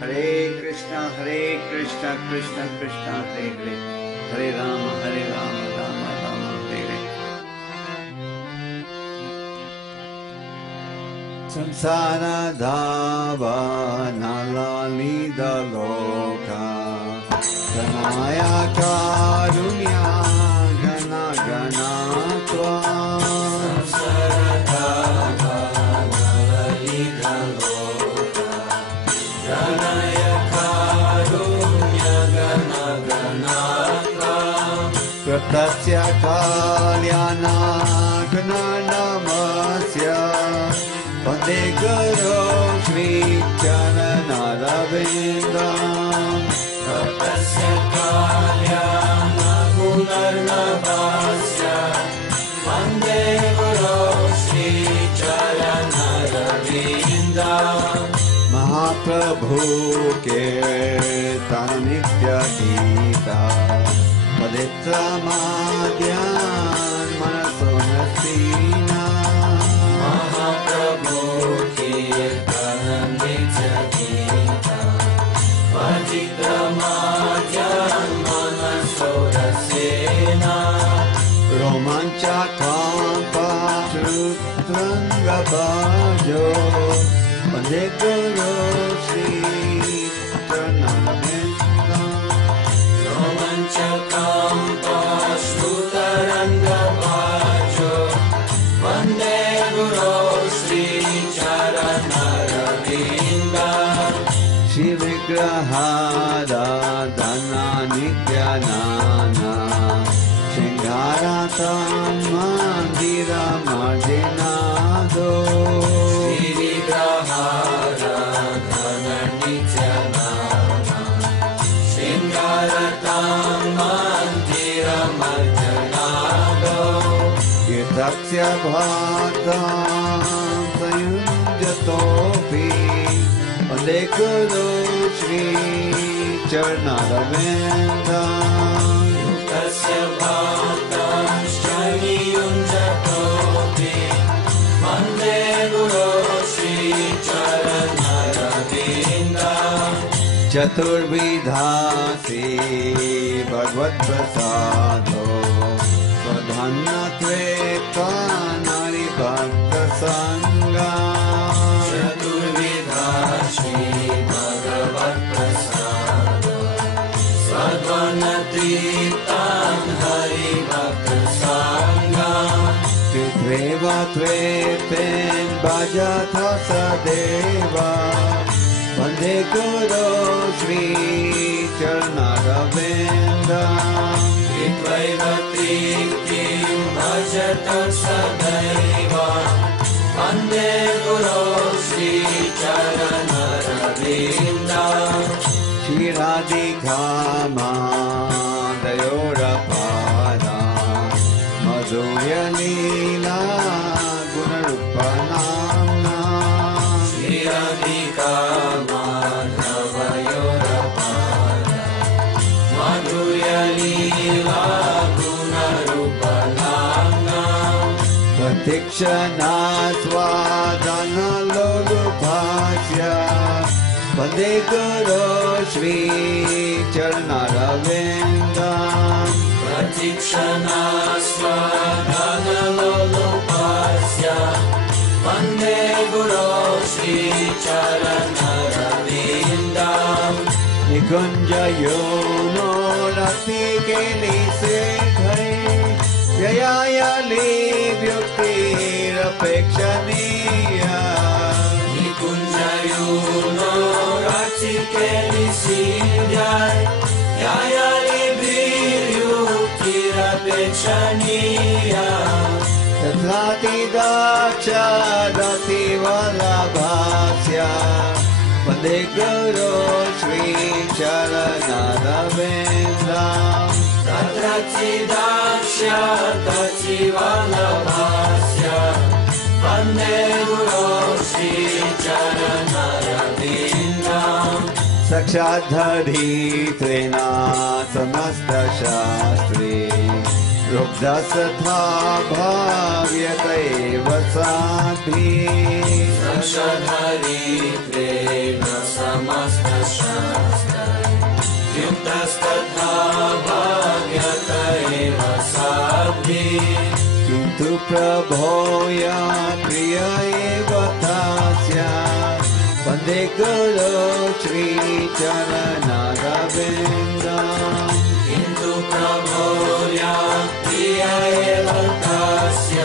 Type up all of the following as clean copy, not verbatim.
हरे कृष्णा कृष्णा कृष्णा हरे हरे, हरे राम राम राम हरे हरे। संसारा धावा नालालिदा लोका कनाया कारुण्या गना गना त्वा। कृतस्य कल्याणाग्ननमस्य वन्दे गुरो श्रीचरणरविन्दम्। कृतस्य कल्याणाग्ननमस्य वन्दे गुरो श्रीचरणरविन्दम्। महाप्रभु कीर्तन नित्य गीता पवित्रमाद्यान् मनसो नसीना। महाप्रभु कीर्तन नित्य गीता पवित्रमाद्यान् मनसो नसीना। रोमाञ्चकाम्पाश्रुतरङ्गभाजो वन्दे गुरो श्रीचरणरविन्दम्। रोमाञ्चकाम्पाश्रुतरङ्गभाजो वन्दे गुरो श्रीचरणरविन्दम्। श्रीविग्रहाराधना नित्यानाना शृङ्गारातां मन्दिरमार्जनादो। श्रीविग्रहाराधना नित्यानाना शृङ्गारतां मन्दिरमार्जनादो। कीर्तस्य भातां संयुञ्जतोऽपि वन्दे गुरो श्रीचरणरविन्दम्। युक्तस्य भातां संयुञ्जतोऽपि वन्दे गुरो श्रीचरणरविन्दम्। चतुर्विधासि भगवत्प्रसादो स्वधन्यत्वेता नारीभक्तसङ्गा। चतुर्विधासि भगवत्प्रसादो स्वधन्यत्वेतान् हरिभक्तसङ्गा। त्वेवा त्वेतेन भजथ सदेवा वन्दे गुरो श्रीचरणरविन्दम्। त्वैव प्रीतिं भजत सदैव वन्दे गुरो श्रीचरणरविन्दम्। क्षीरादिका मादयोरपारा मधुर्यलीला गुणरूपनाम्ना। श्रीराधिका माधवयोरपारा मधुर्यलीला गुणरूपनाम्ना। प्रतीक्षणा स्वादनलोलुभास्य वन्दे गुरो श्रीचरणरविन्दम्। प्रतीक्षणा स्वादनलोलुपस्य वन्दे गुरो श्रीचरणरविन्दम्। निकुञ्जयोनो रतिकेलिसेधरे ययायलिव्युक्तिरपेक्षणीया। निकुञ्जयोनो रतिकेलिसेधरे ययालिव्युक्तिरपेक्षणीया। तथातिदाक्षरतिवल्लभास्य वन्दे गुरो श्रीचरणरविन्दम्। तत्रचिदाक्षरतिवल्लभास्य वन्दे गुरो श्रीचरणरविन्दम्। साक्षाद्धरित्रेण समस्तशास्त्रे रुग्धस्तथा भाव्यतैव साध्वी। साक्षाद्धरित्रेण समस्तशास्त्रे प्रभो या प्रिय एव तस्य वन्दे गुरु श्रीचरणरविन्दम् किन्तु प्रभो या प्रिय एव तस्य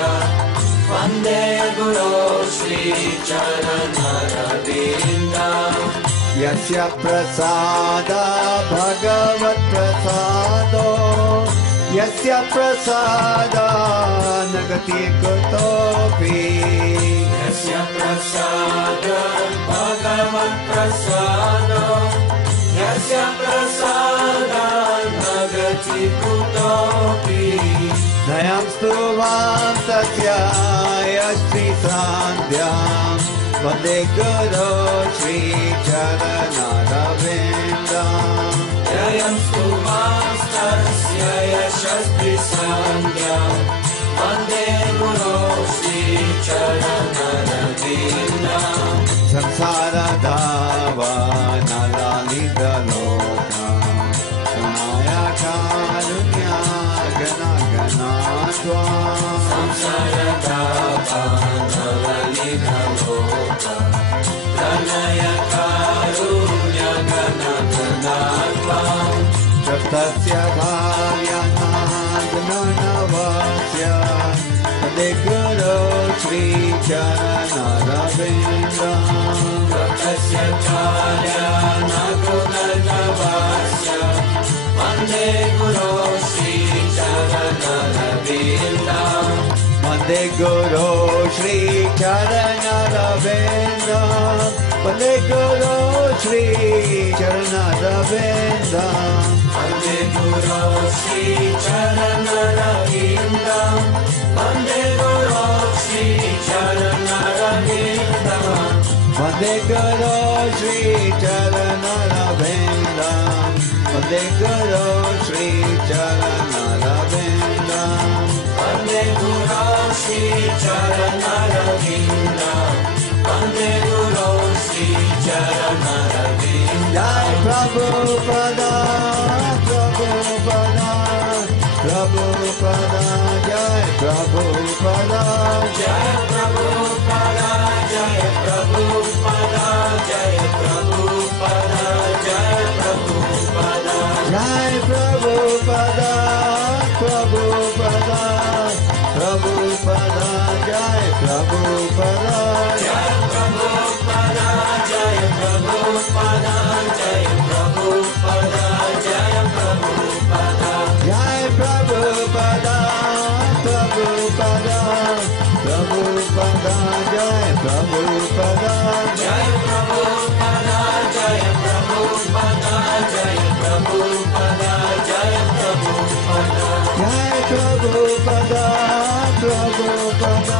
वन्दे गुरु श्रीचरणरविन्दम् यस्य प्रसाद भगवत्प्रसादो यस्य प्रसाद न गति कुतोऽपि यस्य प्रसाद भगवत्प्रसादो यस्य प्रसाद न गति कुतोऽपि नयं स्तुवां तस्य यश्रीसान्ध्याम् वन्दे गुरु श्रीचरणरविन्दम् जयं स्तुवांस्तस्य यशस्विसान्ध्याम् वन्दे गुरो श्रीचरणरविन्दम् संसारदावानलालितलोका सुनाया कारुण्या गणगणात्वा संसारदावानलालितलोका प्रणय कारुण्य गणगणात्वा तस्य भाव्यानागमनवस्य वन्दे गुरु श्रीचरणरविन्दम् तस्य कार्यानागमनवस्य वन्दे गुरो श्रीचरणरविन्दम् वन्दे गुरु श्रीचरणरविन्दम् वन्दे गुरु श्रीचरणरविन्दम् वन्दे गुरो श्रीचरणरविन्दम् वन्दे गुरो श्रीचरणरविन्दम् वन्दे गुरु श्रीचरणरविन्दम् वन्दे गुरु श्रीचरणरविन्दम् वन्दे गुरो श्रीचरणरविन्दम् वन्दे गुरो श्रीचरणरविन्दम् जय प्रभुपदा प्रभुपदा प्रभुपदा जय प्रभुपदा जय प्रभुपदा जय प्रभुपदा जय प्रभुपदा जय प्रभुपदा जय प्रभुपदा प्रभुपदा प्रभुपदा जय प्रभुपदा जय प्रभुपदा जय प्रभुपदा जय प्रभुपदा जय प्रभुपदा जय प्रभुपदा प्रभुपदा प्रभुपदा जय प्रभुपदा जय प्रभुपदा जय प्रभुपदा जय प्रभुपदा जय प्रभुपदा जय प्रभुपदा प्रभुपदा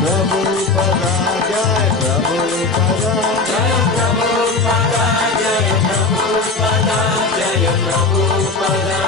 प्रभुपदा जय प्रभुपदा जय प्रभुपदा जय प्रभुपदा जय प्रभुपदा